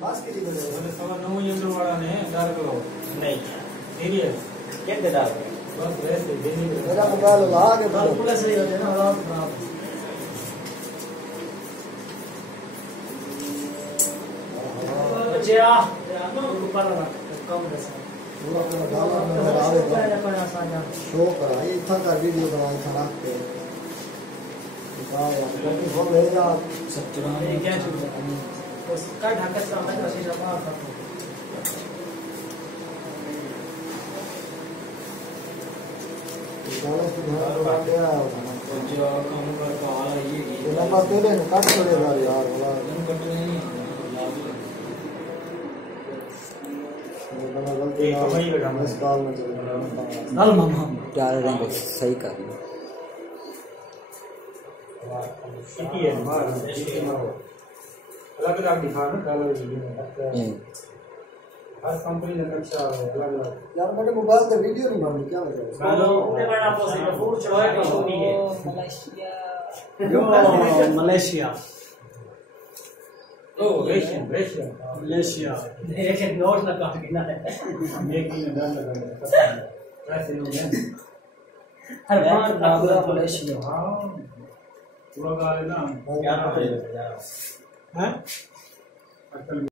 पास के लिए मैंने सवा 9 यूरो वाला ने डाल करो नहीं सीरियस कैसे डाल बस वैसे देने के मेरा मोबाइल लगा के बाल पूरा सही होते हैं ना हालात खराब बच्चे आ ऊपर लगा कम कैसा पूरा अपना गाना नजर आवेगा शो कराई इतना का वीडियो बनाई था ना पे बताओ यार हो भेजा 70 ये क्या चीज है उसका ढाका सामान का शीशा बाहर कर गाना सुधार लगा दिया जो काम करता वाला ये लंबा तेरे ने काट छोड़ेगा यार वाला कट नहीं बना गलती ना इस काल में चल रहा नल मामा डाल रंग सही कर सिटी है मार सिटी में हो अलग अलग दिखा ना कलर वीडियो हर कंपनी का नक्शा अलग अलग यार मैंने मोबाइल पे वीडियो नहीं बनाई क्या वजह हेलो उन्हें बड़ा पॉसिबल फूड चढ़ाए का शो नहीं है मलेशिया यो मलेशिया ओ रशियन मलेशिया एक नोट ना काट के ना एक दिन डाल लगा ऐसे लोग हैं हर बार पूरा मलेशिया हां पूरा गाले ना क्या नाम है हैं अक्ल